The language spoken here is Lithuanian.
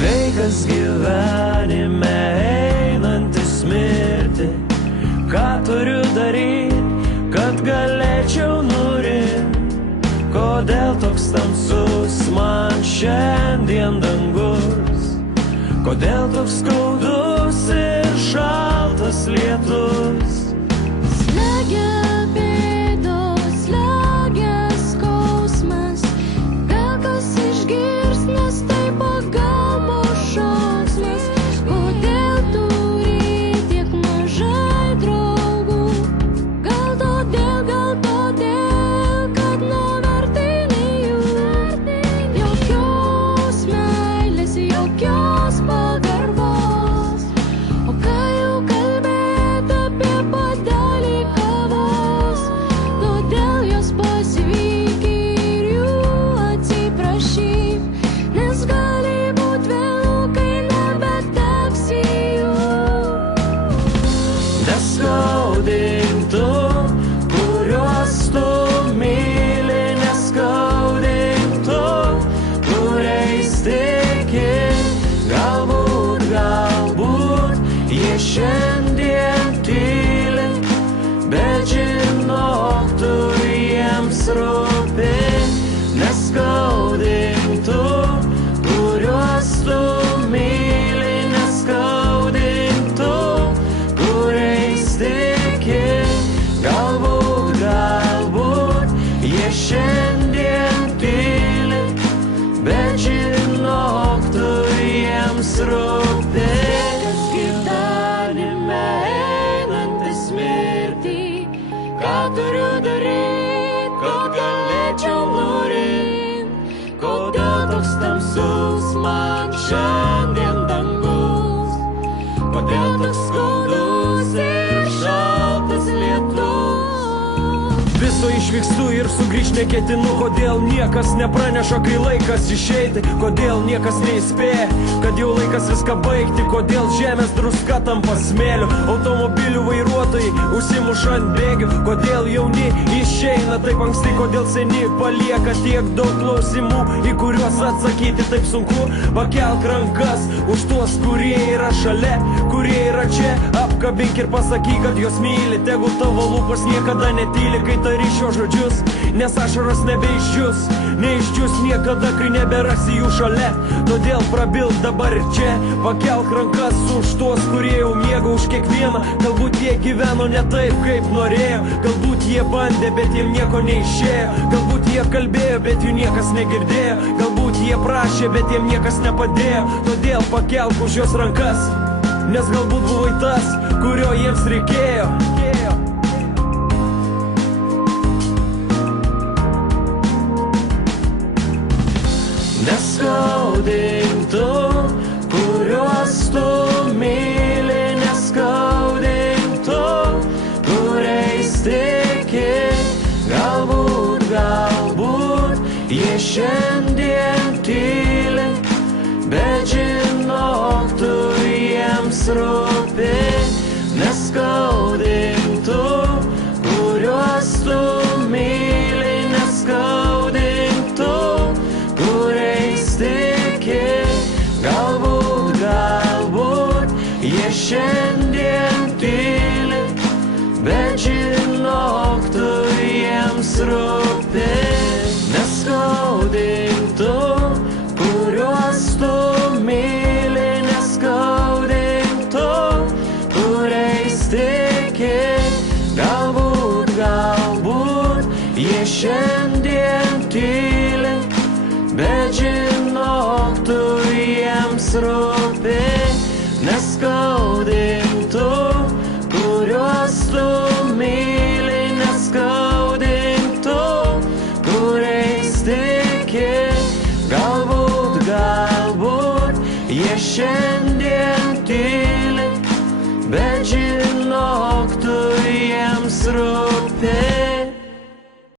Sveikas gyvenime einantis mirti, ką turiu daryti, kad galėčiau nurimti. Kodėl toks tamsus man šiandien dangus, kodėl toks skaudus ir šaltas lietus. Slegia bėdos, slegia skausmas, gal kas išgirs, nes tai pagalbos šauksmas. Kodėl turi tiek mažai draugų, gal todėl, kad nuvertini jų. Jokios meilės, jokios pagarbos, o ką jau kalbėt apie puodelį kavos. Todėl jos pasivyk ir jų atsiprašyk, nes gali būt vėlu, kai nebeteksi jų. Neskaudink tu, kuriuos tu myli, neskaudink tu, kuriais tiki. Galbūt jie šiandien tyli, bet žinok, tu jiems rūpi. Neskaudink tu, kuriuos tu myli, neskaudink tu, kuriais tiki. Galbūt jie šiandien tyli, bet žinok, tu jiems rūpi. Sveikas gyvenime einantis mirti, ką turiu daryti, kad galėčiau nurimti. Kodėl toks tamsus man šiandien dangus, kodėl toks skaudus ir šaltas lietus. Viso išvykstu ir sugrįžt neketinu, kodėl niekas nepraneša, kai laikas išeiti, kodėl niekas neįspėja, kad jau laikas viską baigti, kodėl žemės druska tampa smėliu, automobilių vairuotojai užsimuša ant bėgių, kodėl jauni išeina taip anksti, kodėl seni palieka tiek daug klausimų, į kuriuos atsakyti taip sunku. Pakelk rankas už tuos, kurie yra šalia, kurie yra čia, apkabink ir pasakyk, kad jos myli. Tegul tavo lūpos niekada netyli, kai tari šios žodžius, nes ašaros nebeišdžius, neišdžius niekada, kai neberasi jų šalia. Todėl prabilk dabar ir čia, pakelk rankas už tuos, kurie jau miega už kiekvieną. Galbūt jie gyveno ne taip, kaip norėjo, galbūt jie bandė, bet jiem nieko neišėjo, galbūt jie kalbėjo, bet jų niekas negirdėjo, galbūt jie prašė, bet jiem niekas nepadėjo. Todėl pakelk už jos rankas, nes galbūt buvai tas, kurio jiems reikėjo. Neskaudink tu, kuriuos tu myli, neskaudink tu, kuriais tiki. Galbūt jie šiandien tyli, bet žinok, tu jiems rūpi. Neskaudink tu, kuriuos tu myli, neskaudink tu, kuriais tiki. Galbūt jie šiandien tyli, bet žinok, tu jiems rūpi. Neskaudink tu, kuriuos tu myli, neskaudink tu, kuriais tiki. Galbūt jie šiandien tyli, bet žinok, tu jiems rūpi. Neskaudink tu, kuriuos tu myli, neskaudink tu, kuriais tiki. Galbūt jie šiandien